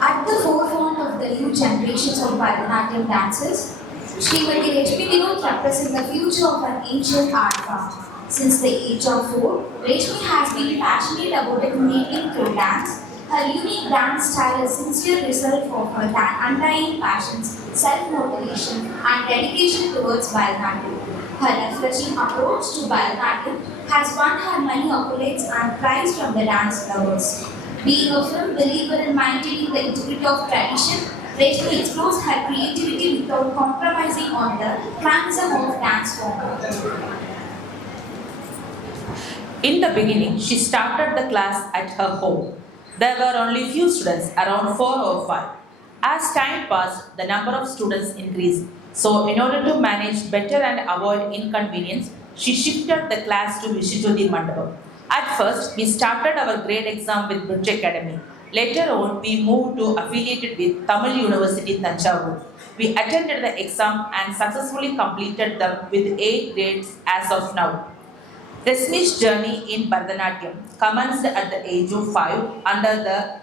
At the forefront of the new generations of Bharatanatyam dancers, Srimati Rashmi Vinod represents the future of an ancient art form. Since the age of 4, Rashmi has been passionate about communicating through dance. Her unique dance style is sincere result of her undying passions, self-motivation, and dedication towards Bharatanatyam. Her refreshing approach to Bharatanatyam has won her many accolades and praise from the dance lovers. Being a firm believer in maintaining the integrity of tradition, Rashmi explores her creativity without compromising on the classicism of dance form. In the beginning, she started the class at her home. There were only few students, around 4 or 5. As time passed, the number of students increased. So, in order to manage better and avoid inconvenience, she shifted the class to Vishijodi Mandapam. At first, we started our grade exam with Bridge Academy. Later on, we moved to affiliated with Tamil University, Thanjavur. We attended the exam and successfully completed them with 8 grades as of now. Rashmi's journey in Bharatanatyam commenced at the age of 5 under the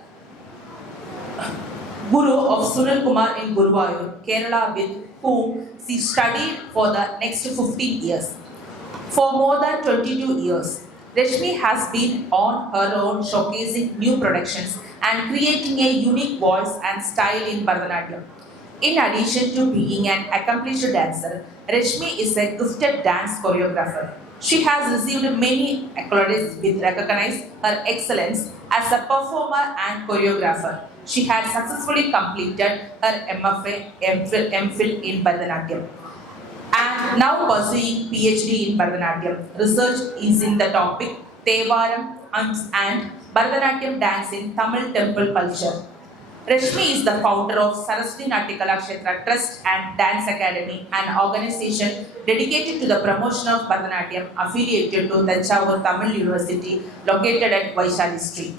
Guru of Sunil Kumar in Guruvayur, Kerala, with whom she studied for the next 15 years. For more than 22 years, Rashmi has been on her own showcasing new productions and creating a unique voice and style in Bharatanatyam. In addition to being an accomplished dancer, Rashmi is a gifted dance choreographer. She has received many accolades which recognize her excellence as a performer and choreographer. She has successfully completed her MFA MPhil in Bharatanatyam and now pursuing PhD in Bharatanatyam. Research is in the topic Tevaram and Bharatanatyam dance in Tamil temple culture. Rashmi is the founder of Saraswati Natya Kalakshetra Trust and Dance Academy, an organization dedicated to the promotion of Bharatanatyam affiliated to Thanjavur Tamil University located at Vaishali Street.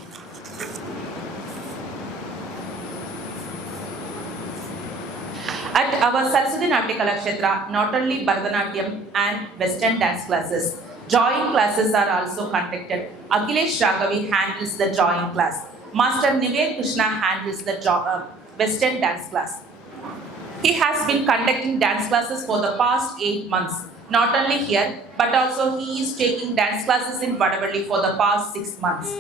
At our Saraswati Natya Kalakshetra, not only Bharatanatyam and Western dance classes, drawing classes are also conducted. Akhilesh Raghavi handles the drawing class. Master Nived Krishna handles the Western dance class. He has been conducting dance classes for the past 8 months. Not only here, but also he is taking dance classes in Vadavalli for the past 6 months.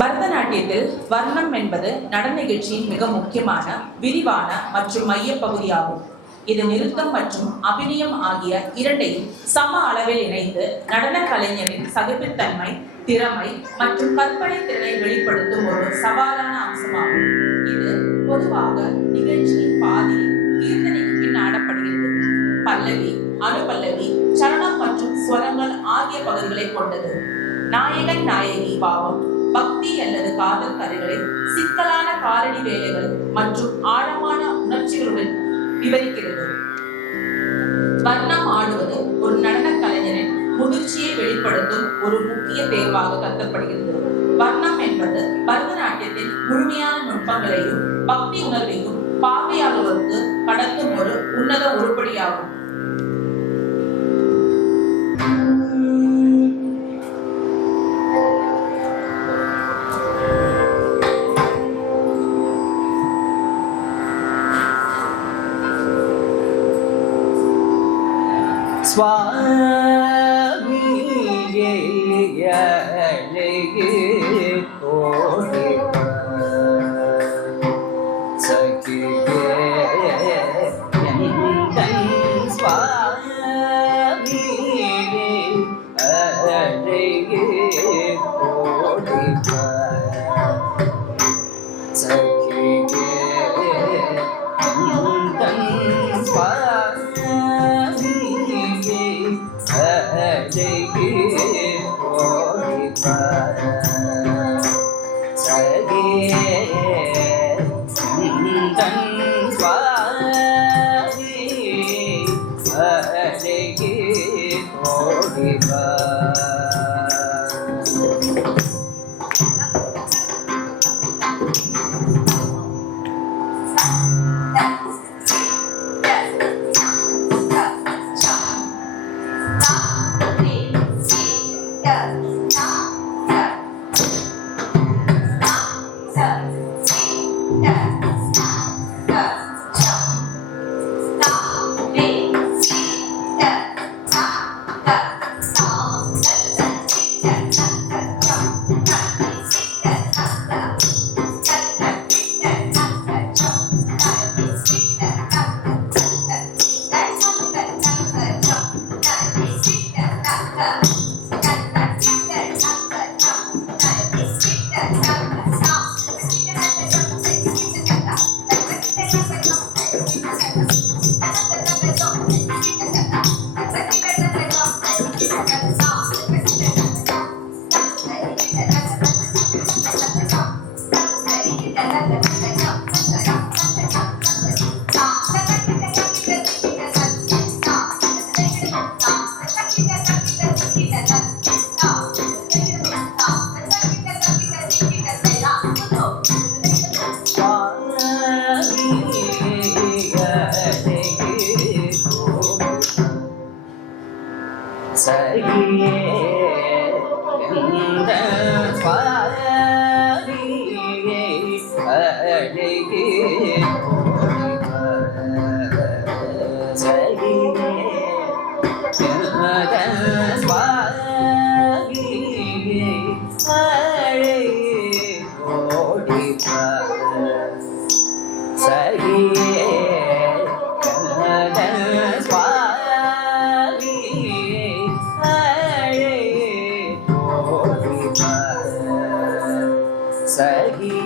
பரதநாட்டியத்தில் வர்ணம் என்பது நடன நிகழ்ச்சியின் மிக முக்கியமான, விரிவான மற்றும் மைய பகுதியாகும். இது நிருத்தம் மற்றும் அபிநயம் ஆகிய இரண்டையும் சம அளவில் இணைந்து நடன கலைஞரின் சகிப்புத்தன்மை, திறமை மற்றும் கற்பனை திறனை வெளிப்படுத்தும் ஒரு சவாலான அம்சமாகும். இது பொதுவாக நிகழ்ச்சியின் பாதி கீர்த்தனைக்கு பின் ஆடப்படுகிறது. பல்லவி, அனுபல்லவி, சரணம் மற்றும் ஸ்வரங்கள் ஆகிய பகுதிகளை கொண்டது. நாயகன் நாயகி பாவம், பக்தி அல்லது காதல் கதைகளை சிக்கலான காலடி வேலைகள் மற்றும் ஆழமான உணர்ச்சிகளுடன் விவரிக்கிறது. வர்ணம் ஆடுவது ஒரு நடன கலைஞரின் முதிர்ச்சியை வெளிப்படுத்தும் ஒரு முக்கிய தேர்வாக கருதப்படுகிறது. வர்ணம் என்பது பரதநாட்டியத்தின் முழுமையான நுட்பங்களையும் பக்தி உணர்வையும் பார்வையாளர்களுக்கு கடத்தும் ஒரு உன்னத உருப்படியாகும். स्वामी कोटि सखी स्वामी कोटि सखी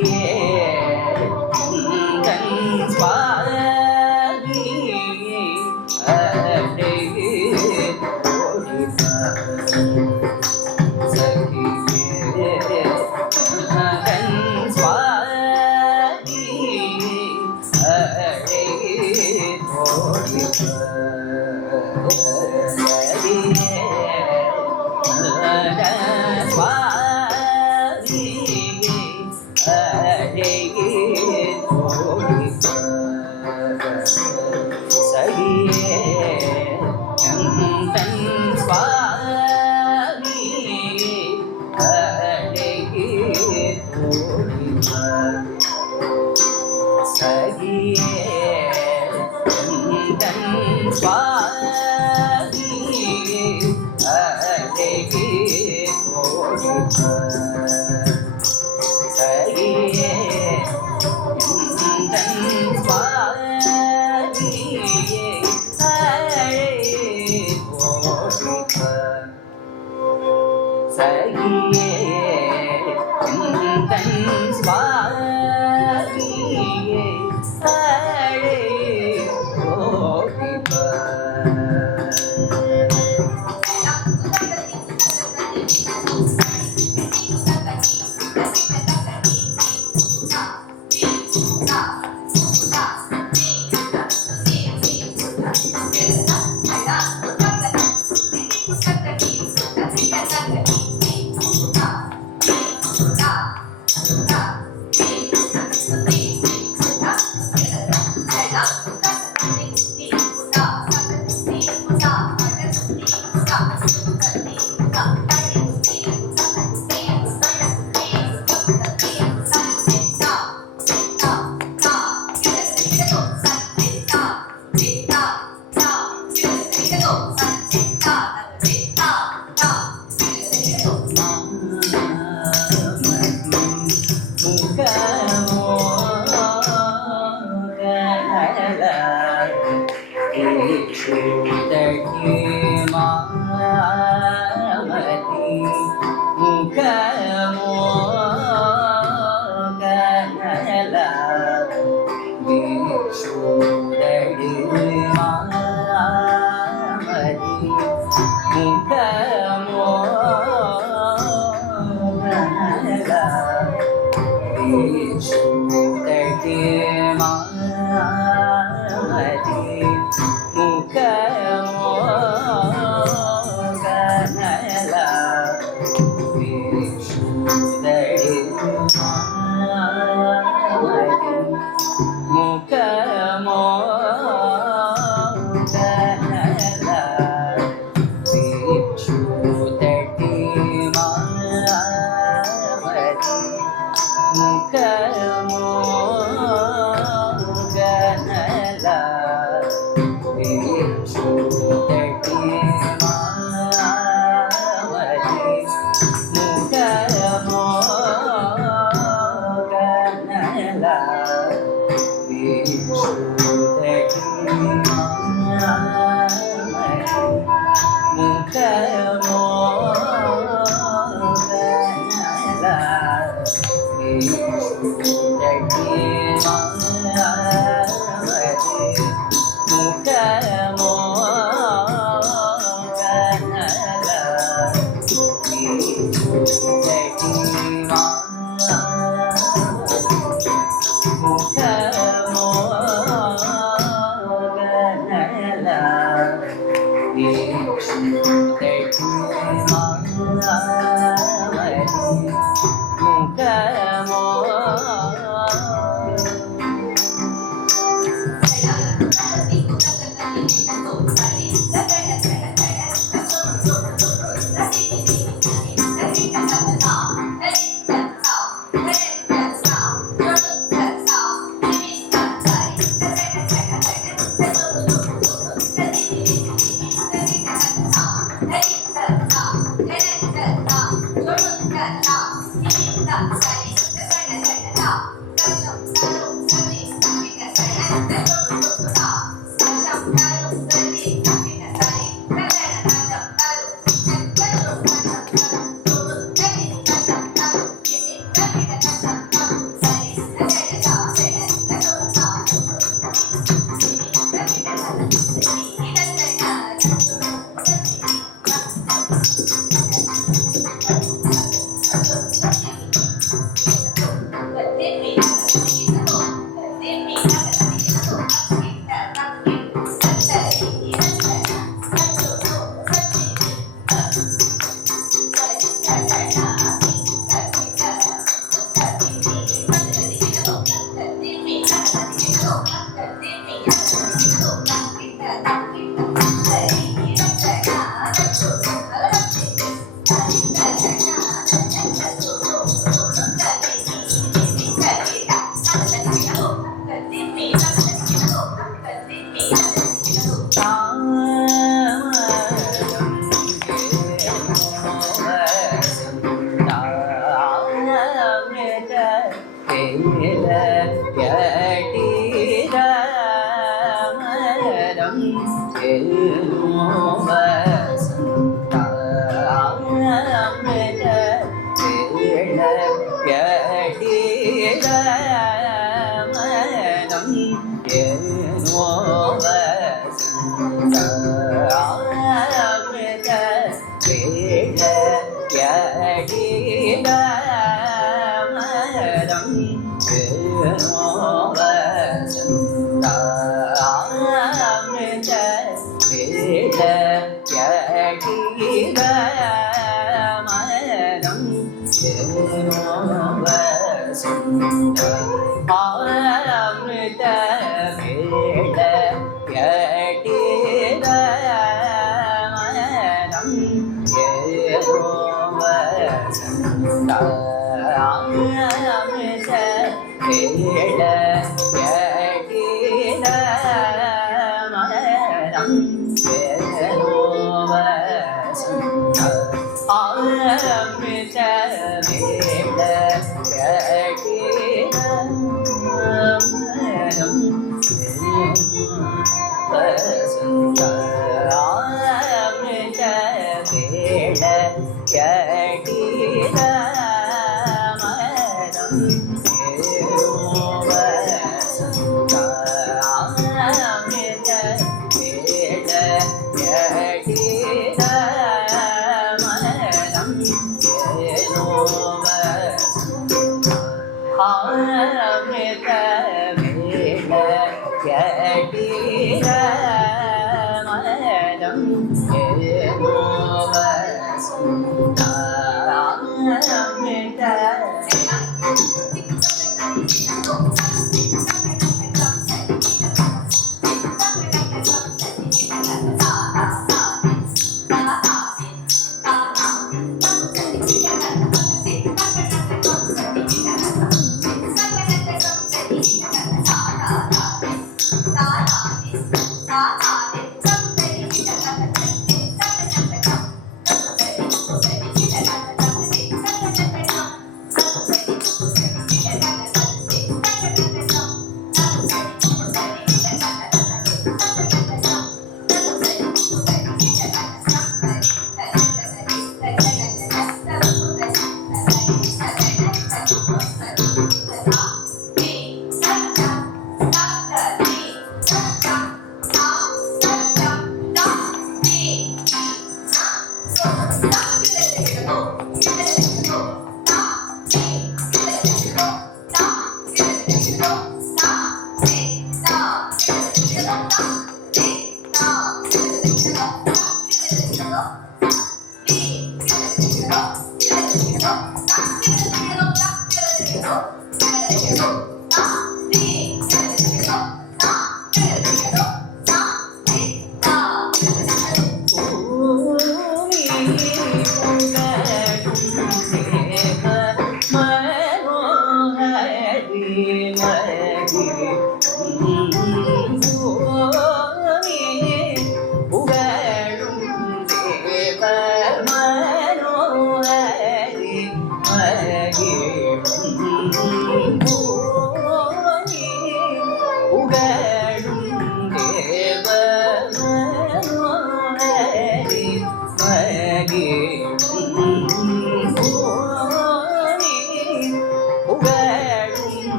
Come on.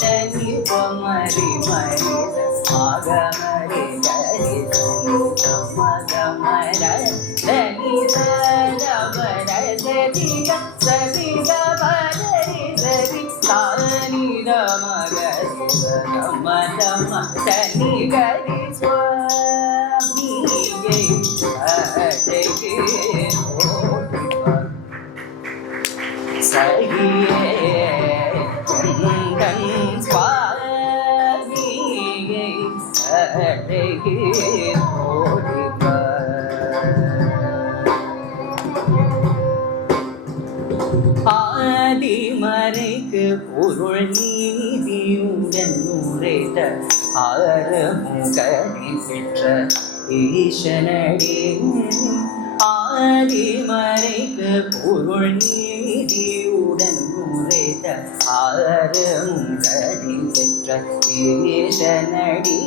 தனி பமரி மரி ஆகமரி கரி மகமர தனி தமர சரிக சரிக பரி சரி தானி ரமகரி ரம ரம தனி கரி சுவாமியை அழகே சகியே கந்தன் சுவாமியை அழகே ஆதிமறைக்கு பொருள் நீதியுடன் உரைத்த ஆரமுகனை பெற்ற ஈசனடி ஆதிமறைக்கு பொருள் நீதியுடன் உரைத்த ஆரமுகனை பெற்ற ஈசனடி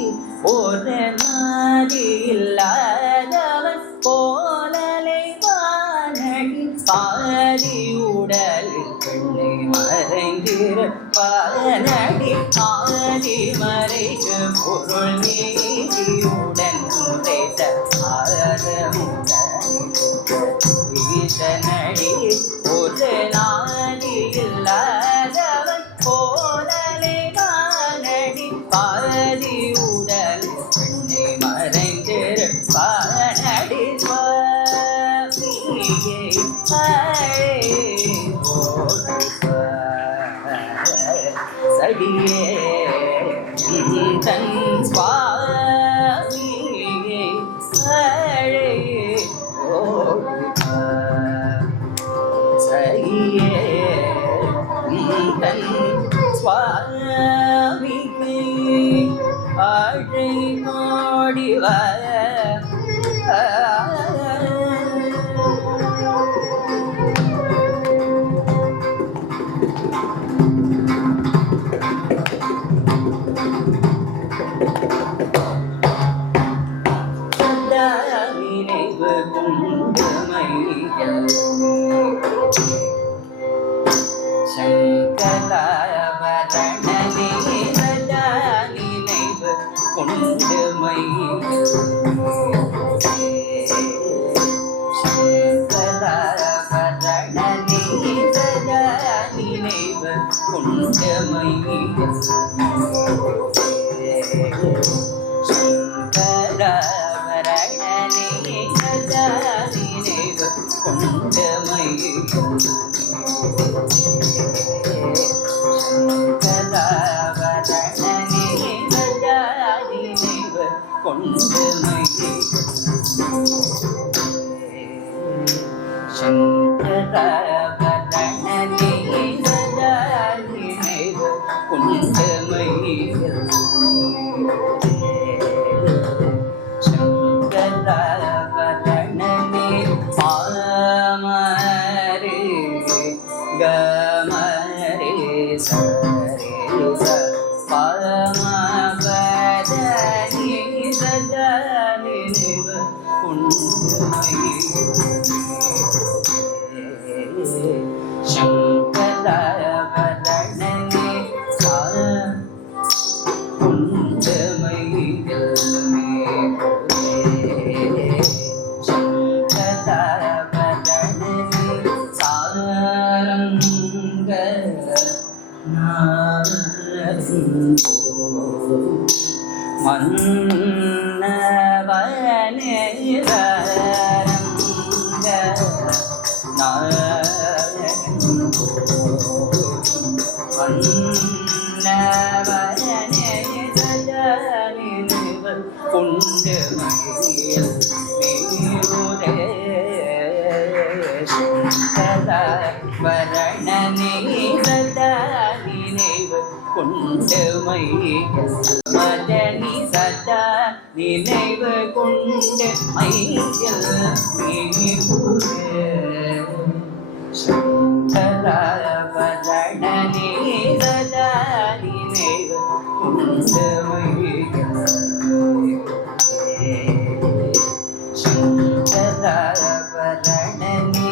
ஒரு நாதி இல்லாதவன் போலலை வானடி பாதி உடலில் பெண்ணை மறைந்திரு பானடி ஆதி மறைக்கு பொருள் நீதியுடன் உரைத்த ஈசனடி ஒரு நாடி இல்லாதவன் போலலை வானடி பாதி உடல் பெண்ணை மறைந்திரு பானடி சடியே தன் சுவாமியை அழே சரியே தன் சுவாமியை அழை நோடி நினைவு குண்டுமையில் சங்கராபரணனே சதா நினைவு குண்டுமையில் சங்கராபரணனே சதா நினைவு குண்டுமையில் சங்கராபரணனே சதா நினைவு குண்டுமையில் சங்கராபரணனே சதா நினைவு குண்டுமையில் சங்கராபரணனே சதா நினைவு குண்டுமையில் சங்கராபரணனே பாமரே கமரே சரே பாமபதனி சதா நினைவு குண்டுமையில் சங்கராபரணனே குண்டுமையில் சங்கராபரணனே சாரங்க மன்னவனே சாரங்க மன்னவனே சதா நினைவு குண்டுமையில் நீருதே சங்கராபரணனே சதா நினைவு குண்டுமையில் மதனி சதா நினைவு குண்டுமையில் நீருதே சங்கராபரணனே சதா நினைவு குண்டுமையில் சங்கராபரணனே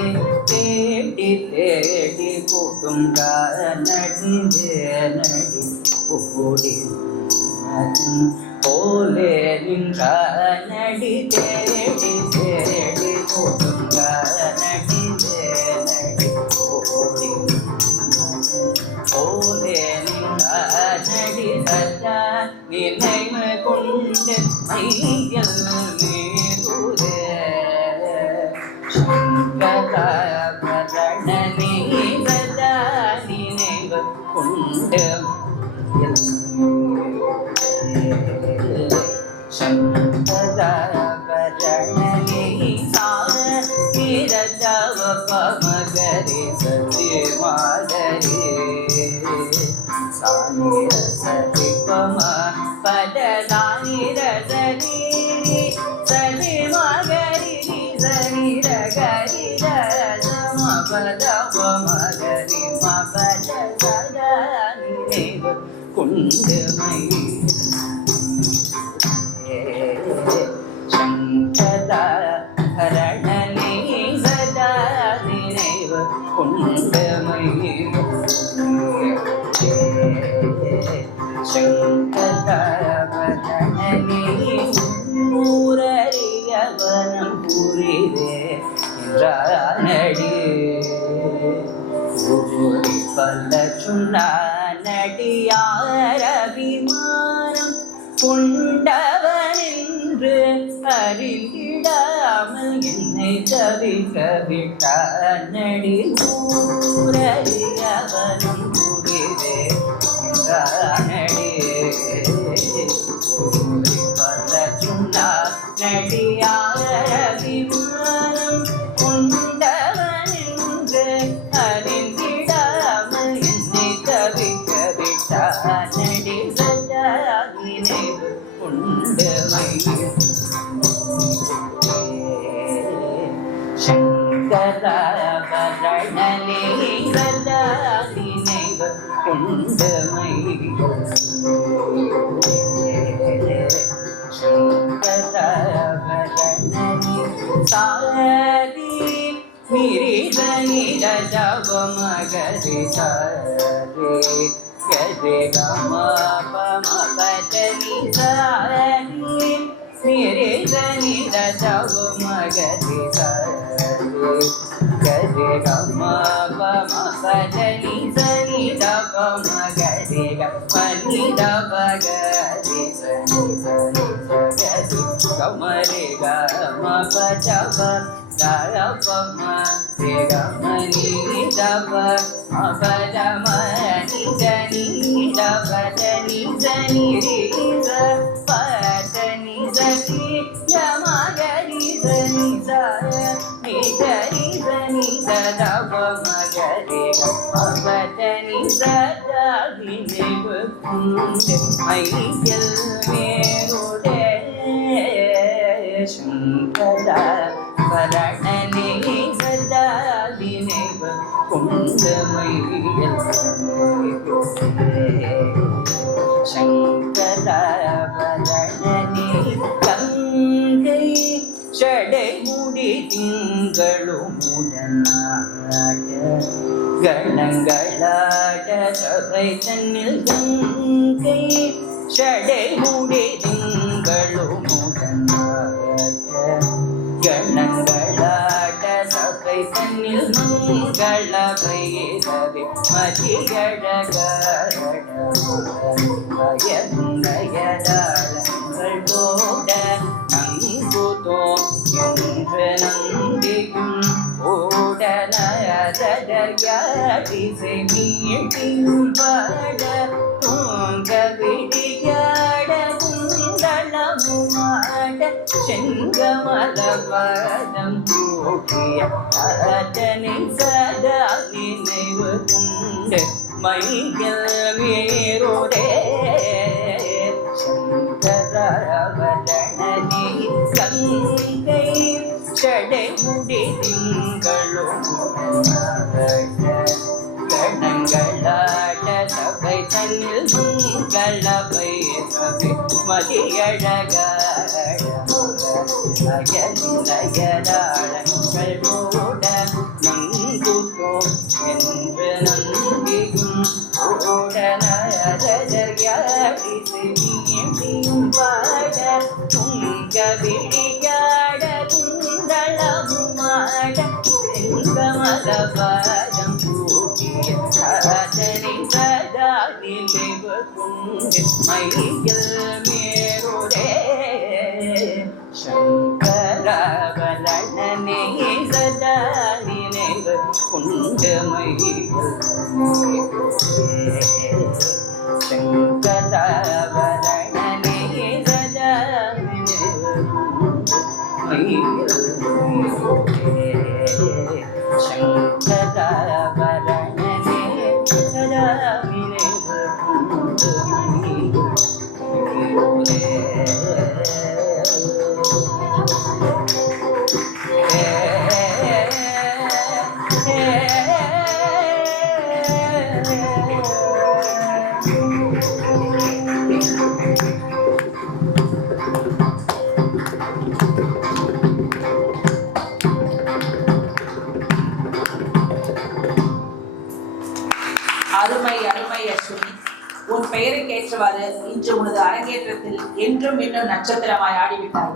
தேடி தேடி கூட்டும் நடி ஓடி போலே நின்ற நடி தேடி தேடி போடுங்க நடி நடி ஓடி போலே நின்ற நடி சதா நினைவு கொண்டு மையல் நீருதே சங்கராபரணனே சதா நினைவு கொண்டு சங்கராபரணனே சாரதவ பமகரே சதி மாதரே சானிர சதி பம பததானிர சதி சதி மகரி சனிர கரி ரம பதவ மகரி மபத சதா நினைவு கொண்டு மை சங்கராபரணனே சதா நினைவு கொண்டு மை சங்கராபரணனே ஊரறியவனம் புரிதே என்றானடி ஊரி பல்ல சொன்னா நடியார் அபிமானம் கொண்டவன் என்று அறிந்திடாமல் என்னை தவிக்க விட்டார் நடி ஊரறியவனம் புரிதே நடி பல சுண்ணா நடியார் அபிமானம் கொண்டவன் என்று அறிந்திடாமல் என்னை தவிக்க விட்டார் நடி சதா நினைவு கொண்டு மை சங்கராபரணனே சதா நினைவு கொண்டு மை சங்கராபரணனே சாரி மிரித நிர ஜப மகரி சாரி கரி கம பம பதனி சாரி மிரித நிர ஜப மகரி சாரி கரி கம பம பதனி சனி தப மகரி கமனி தப கரி சனி சனி கரி கமரி கம பஜப தாரபம தேகமனி தப அபதமனி ஜனி தபதனி ஜனி ரீச பதனி ஜனி ஜமகரி ஜனி ஜாய நிகரி ஜனி தப மகரி அபதனி சதா நினைவு கொண்டு மையல் மேருடே சங்கராபரணனே சதா நினைவு கொண்டு மையல் சங்கராபரணனே கங்கை சடை முடி திங்களும் உடனாட கணங்களாட சபை தன்னில் கங்கை சடை முடி திங்களும் உடனாட கணங்களாட சபை தன்னில் மங்கள பைரவி மதிகழகயந்தயதாளங்கள் போட நங்குதோ என்று நம்பியும் ஓடனதிசை மீட்டியும் பாட தூங்க விடியாட குந்தளமுமாட செங்கமல பாதம் கூட்டிய அதனை சதா நினைவு கொண்டு மைகள் வேரோடே சங்கராபரணனே கங்கை சடை முடி திங்களும் கணங்களாட சபை தன்னில் மங்கள பைரவி மதியழகயதாளங்கள் போட நங்குதோ என்று நம்பியும் ஓடனதர்யா பரிசு நீயும் பாட துங்க விழியாட குந்தளமுமாட செங்கமலபாதம் கூடிய சாதனை சதா நினைவு கொண்டு மையில் மேருடே சங்கரவரணனே சதா நினைவு கொண்டு மையில் சங்கரவரணனே சதா நினைவு மையில் சங்கரவரணனே சதா நினைவு கொண்டு அருமை அருமை அஸ்வினி, உன் பெயருக்கு ஏற்றவாறு இன்று உனது அரங்கேற்றத்தில் என்றும் இன்னும் நட்சத்திரமாய் ஆடிவிட்டாய்.